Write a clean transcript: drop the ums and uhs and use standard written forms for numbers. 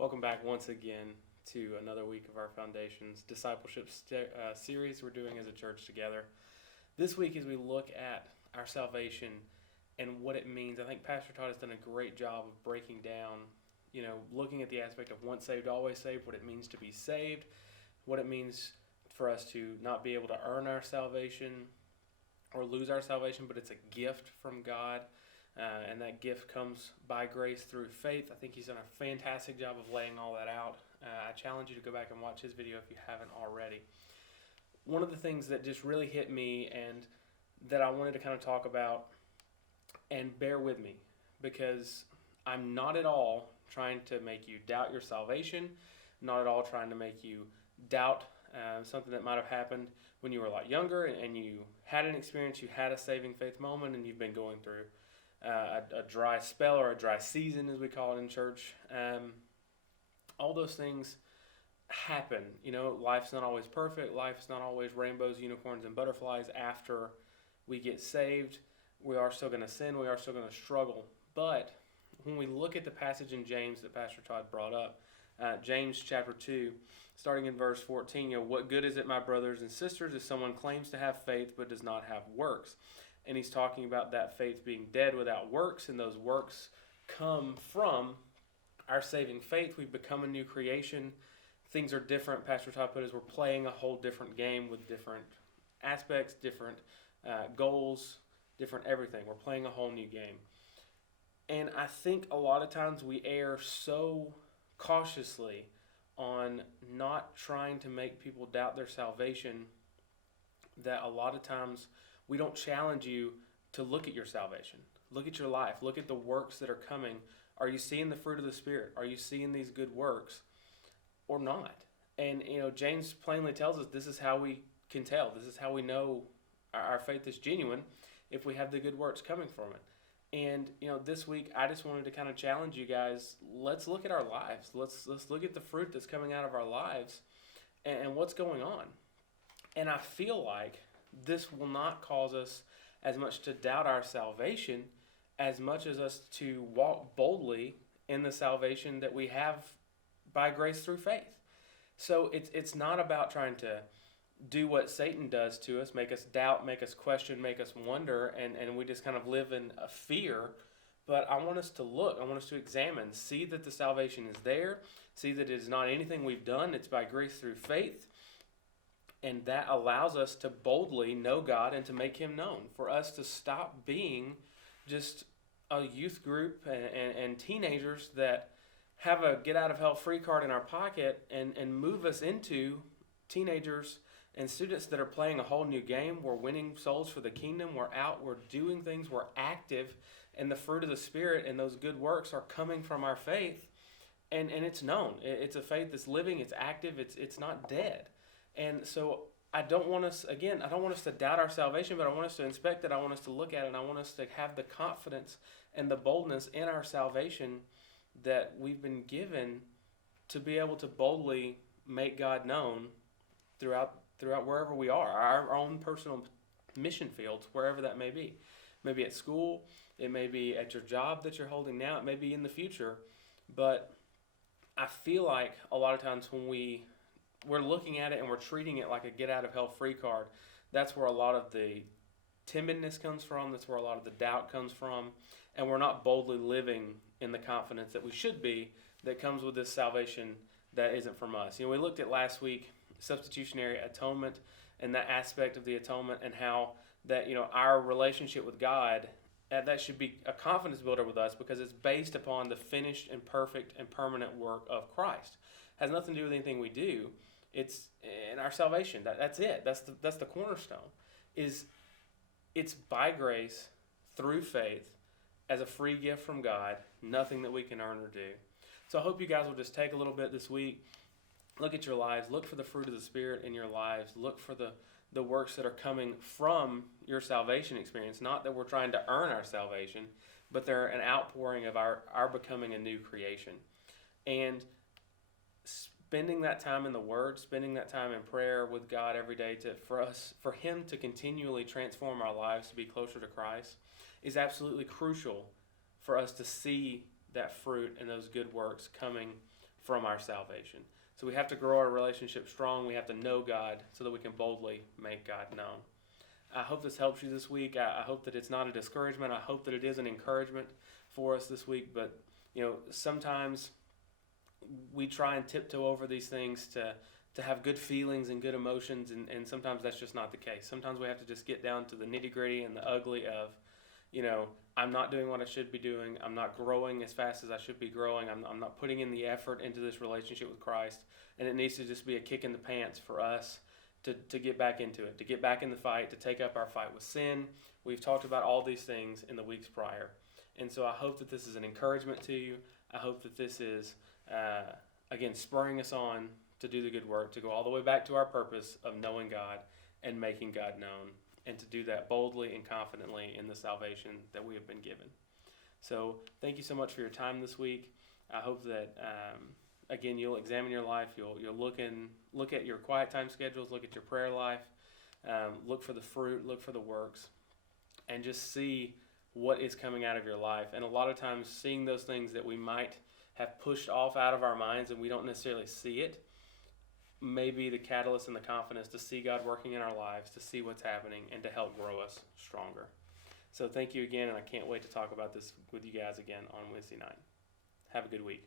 Welcome back once again to another week of our Foundations Discipleship series we're doing as a church together. This week, as we look at our salvation and what it means, I think Pastor Todd has done a great job of breaking down, looking at the aspect of once saved, always saved, what it means to be saved, what it means for us to not be able to earn our salvation or lose our salvation, but it's a gift from God. And that gift comes by grace through faith. I think he's done a fantastic job of laying all that out. I challenge you to go back and watch his video if you haven't already. One of the things that just really hit me and that I wanted to kind of talk about, and bear with me, because I'm not at all trying to make you doubt your salvation, not at all trying to make you doubt something that might have happened when you were a lot younger and you had an experience, you had a saving faith moment, and you've been going through a dry spell or a dry season, as we call it in church. All those things happen. Life's not always perfect. Life's not always rainbows, unicorns, and butterflies. After we get saved, we are still going to sin. We are still going to struggle. But when we look at the passage in James that Pastor Todd brought up, James chapter 2, starting in verse 14, what good is it, my brothers and sisters, if someone claims to have faith but does not have works? And he's talking about that faith being dead without works, and those works come from our saving faith. We've become a new creation. Things are different. Pastor Todd put it as we're playing a whole different game with different aspects, different goals, different everything. We're playing a whole new game. And I think a lot of times we err so cautiously on not trying to make people doubt their salvation that a lot of times we don't challenge you to look at your salvation. Look at your life. Look at the works that are coming. Are you seeing the fruit of the Spirit? Are you seeing these good works or not? And, James plainly tells us this is how we can tell. This is how we know our faith is genuine, if we have the good works coming from it. And, this week I just wanted to kind of challenge you guys. Let's look at our lives. Let's look at the fruit that's coming out of our lives and what's going on. And I feel like this will not cause us as much to doubt our salvation as much as us to walk boldly in the salvation that we have by grace through faith. So it's not about trying to do what Satan does to us, make us doubt, make us question, make us wonder, and we just kind of live in a fear. But I want us to look, I want us to examine, see that the salvation is there, see that it is not anything we've done, it's by grace through faith. And that allows us to boldly know God and to make Him known. For us to stop being just a youth group and teenagers that have a get out of hell free card in our pocket and move us into teenagers and students that are playing a whole new game. We're winning souls for the kingdom. We're out. We're doing things. We're active. And the fruit of the Spirit and those good works are coming from our faith. And it's known. It's a faith that's living. It's active. It's not dead. And so I don't want us to doubt our salvation, but I want us to inspect it. I want us to look at it, and I want us to have the confidence and the boldness in our salvation that we've been given to be able to boldly make God known throughout wherever we are, our own personal mission fields, wherever that may be. Maybe at school, it may be at your job that you're holding now, it may be in the future. But I feel like a lot of times when we're looking at it and we're treating it like a get out of hell free card, that's where a lot of the timidness comes from, that's where a lot of the doubt comes from, and we're not boldly living in the confidence that we should be that comes with this salvation that isn't from us. We looked at last week substitutionary atonement and that aspect of the atonement and how that our relationship with God, that should be a confidence builder with us because it's based upon the finished and perfect and permanent work of Christ. It has nothing to do with anything we do. It's in our salvation. That's it. That's the cornerstone. It's by grace through faith as a free gift from God, nothing that we can earn or do. So I hope you guys will just take a little bit this week, look at your lives, look for the fruit of the Spirit in your lives, look for the works that are coming from your salvation experience. Not that we're trying to earn our salvation, but they're an outpouring of our becoming a new creation. And spending that time in the Word, spending that time in prayer with God every day for Him to continually transform our lives to be closer to Christ is absolutely crucial for us to see that fruit and those good works coming from our salvation. So we have to grow our relationship strong. We have to know God so that we can boldly make God known. I hope this helps you this week. I hope that it's not a discouragement. I hope that it is an encouragement for us this week. But, sometimes we try and tiptoe over these things to have good feelings and good emotions, and sometimes that's just not the case. Sometimes we have to just get down to the nitty-gritty and the ugly of, I'm not doing what I should be doing. I'm not growing as fast as I should be growing. I'm not putting in the effort into this relationship with Christ, and it needs to just be a kick in the pants for us to get back into it, to get back in the fight, to take up our fight with sin. We've talked about all these things in the weeks prior. And so I hope that this is an encouragement to you. I hope that this is, again, spurring us on to do the good work, to go all the way back to our purpose of knowing God and making God known, and to do that boldly and confidently in the salvation that we have been given. So thank you so much for your time this week. I hope that, again, you'll examine your life. You'll look at your quiet time schedules, look at your prayer life, look for the fruit, look for the works, and just see what is coming out of your life. And a lot of times seeing those things that we might have pushed off out of our minds and we don't necessarily see it, may be the catalyst and the confidence to see God working in our lives, to see what's happening, and to help grow us stronger. So thank you again, and I can't wait to talk about this with you guys again on Wednesday night. Have a good week.